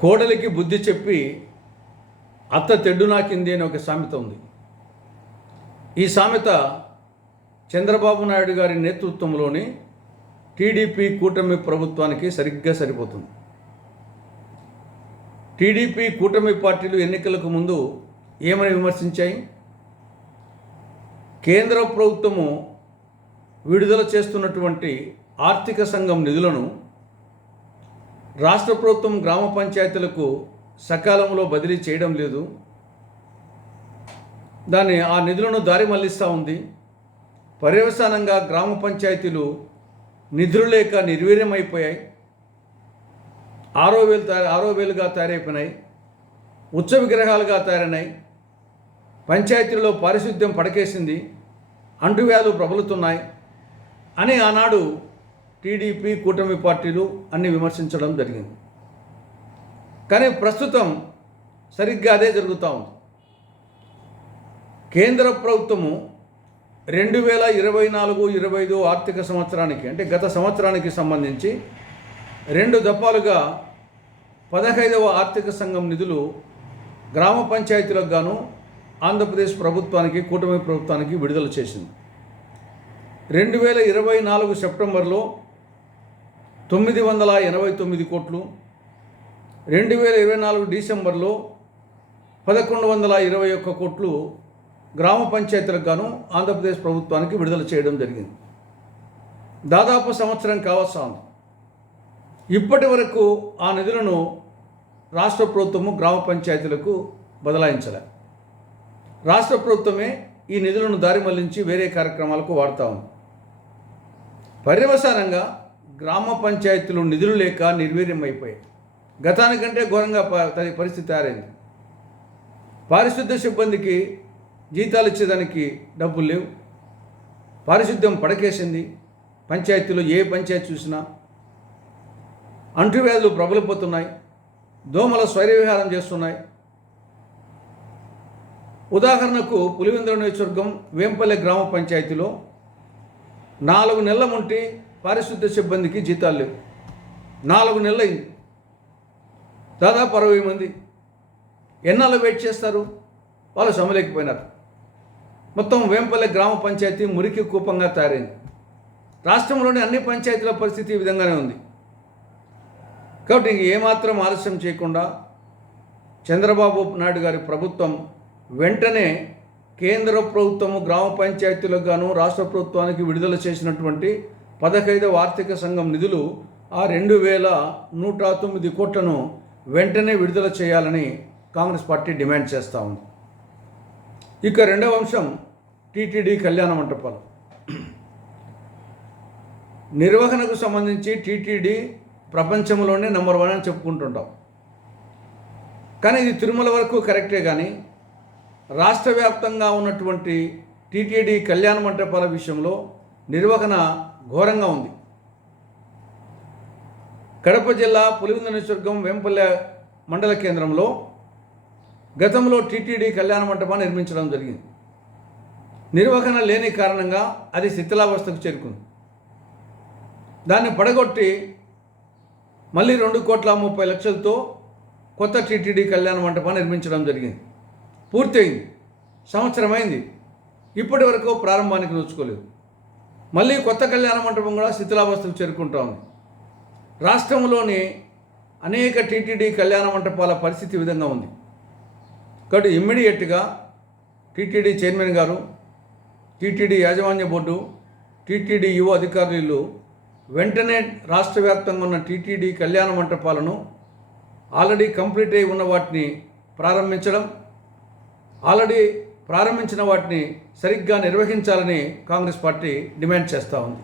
కోడలికి బుద్ధి చెప్పి అత్త తెడ్డు నాకింది అని ఒక సామెత ఉంది. ఈ సామెత చంద్రబాబు నాయుడు గారి నేతృత్వంలోని టీడీపీ కూటమి ప్రభుత్వానికి సరిగ్గా సరిపోతుంది. టీడీపీ కూటమి పార్టీలు ఎన్నికలకు ముందు ఏమని విమర్శించాయి? కేంద్ర ప్రభుత్వము విడుదల చేస్తున్నటువంటి ఆర్థిక సంఘం నిధులను రాష్ట్ర ప్రభుత్వం గ్రామ పంచాయతీలకు సకాలంలో బదిలీ చేయడం లేదు, ఆ నిధులను దారి మళ్లిస్తూ ఉంది. పర్యవసానంగా గ్రామ పంచాయతీలు నిధులు లేక నిర్వీర్యమైపోయాయి, ఆరో వేలుగా తయారైపోయినాయి, ఉచ్చ విగ్రహాలుగా తయారైనాయి. పంచాయతీలలో పారిశుద్ధ్యం పడకేసింది, అంటువ్యాధులు ప్రబలుతున్నాయి అని ఆనాడు టీడీపీ కూటమి పార్టీలు అన్ని విమర్శించడం జరిగింది. కానీ ప్రస్తుతం సరిగ్గా అదే జరుగుతూ ఉంది. కేంద్ర ప్రభుత్వము 2024-25 ఆర్థిక సంవత్సరానికి అంటే గత సంవత్సరానికి సంబంధించి 2 దఫాలుగా 15వ ఆర్థిక సంఘం నిధులు గ్రామ పంచాయతీలకు గాను ఆంధ్రప్రదేశ్ ప్రభుత్వానికి కూటమి ప్రభుత్వానికి విడుదల చేసింది. 2024 సెప్టెంబర్లో 989 కోట్లు, 2024 డిసెంబర్లో 1121 కోట్లు గ్రామ పంచాయతీలకు గాను ఆంధ్రప్రదేశ్ ప్రభుత్వానికి విడుదల చేయడం జరిగింది. దాదాపు సంవత్సరం కావస్తా ఉంది. ఇప్పటి వరకు ఆ నిధులను రాష్ట్ర ప్రభుత్వము గ్రామ పంచాయతీలకు బదలాయించలే. రాష్ట్ర ప్రభుత్వమే ఈ నిధులను దారి మళ్లించి వేరే కార్యక్రమాలకు వాడుతూ ఉంది. పర్యవసానంగా గ్రామ పంచాయతీలు నిధులు లేక నిర్వీర్యమైపోయాయి. గతానికంటే ఘోరంగా పరిస్థితి తయారైంది. పారిశుద్ధ్య సిబ్బందికి జీతాలు ఇచ్చేదానికి డబ్బులు లేవు, పారిశుద్ధ్యం పడకేసింది. పంచాయతీలో ఏ పంచాయతీ చూసినా అంటువ్యాధులు ప్రబలిపోతున్నాయి, దోమల స్వైరవిహారం చేస్తున్నాయి. ఉదాహరణకు పులివెందుల నియోజకవర్గం వేంపల్లె గ్రామ పంచాయతీలో 4 నెలల ముంటి పారిశుద్ధ్య సిబ్బందికి జీతాలు లేవు. 4 నెలలు అయింది. దాదాపు 60 మంది ఎన్నాళ్ళు వెయిట్ చేస్తారు? వాళ్ళు సమలేకపోయినారు. మొత్తం వేంపల్లె గ్రామ పంచాయతీ మురికి కూపంగా తయారైంది. రాష్ట్రంలోని అన్ని పంచాయతీల పరిస్థితి ఈ విధంగానే ఉంది. కాబట్టి ఏమాత్రం ఆలస్యం చేయకుండా చంద్రబాబు నాయుడు గారి ప్రభుత్వం వెంటనే కేంద్ర ప్రభుత్వము గ్రామ పంచాయతీలకు గాను రాష్ట్ర ప్రభుత్వానికి విడుదల చేసినటువంటి 15వ ఆర్థిక సంఘం నిధులు ఆ 2109 కోట్లను వెంటనే విడుదల చేయాలని కాంగ్రెస్ పార్టీ డిమాండ్ చేస్తూ ఉంది. ఇక రెండవ అంశం టీటీడీ కళ్యాణ మంటపాలు నిర్వహణకు సంబంధించి టీటీడీ ప్రపంచంలోనే నెంబర్ 1 అని చెప్పుకుంటుంటాం. కానీ ఇది తిరుమల వరకు కరెక్టే, కానీ రాష్ట్ర వ్యాప్తంగా ఉన్నటువంటి టీటీడీ కళ్యాణ మంటపాల విషయంలో నిర్వహణ ఘోరంగా ఉంది. కడప జిల్లా పులివెందుల నియోజకవర్గం వేంపల్లె మండల కేంద్రంలో గతంలో టీటీడీ కళ్యాణ మంటపాన్ని నిర్మించడం జరిగింది. నిర్వహణ లేని కారణంగా అది శిథిలావస్థకు చేరుకుంది. దాన్ని పడగొట్టి మళ్ళీ 2,30,00,000తో కొత్త టీటీడీ కళ్యాణ మంటపాన్ని నిర్మించడం జరిగింది. పూర్తయింది, సంవత్సరమైంది, ఇప్పటి వరకు ప్రారంభానికి నోచుకోలేదు. మళ్ళీ కొత్త కళ్యాణ మంటపం కూడా శిథిలావస్థకు చేరుకుంటా ఉంది. రాష్ట్రంలోని అనేక టీటీడీ కళ్యాణ మంటపాల పరిస్థితి ఈ విధంగా ఉంది. కాబట్టి ఇమ్మీడియట్గా టీటీడీ చైర్మన్ గారు, టీటీడీ యాజమాన్య బోర్డు, టీటీడీ యువ అధికారులు వెంటనే రాష్ట్ర వ్యాప్తంగా ఉన్న టీటీడీ కళ్యాణ మంటపాలను ఆల్రెడీ కంప్లీట్ అయి ఉన్న వాటిని ప్రారంభించడం, ప్రారంభించిన వాటిని సరిగ్గా నిర్వహించాలని కాంగ్రెస్ పార్టీ డిమాండ్ చేస్తూ ఉంది.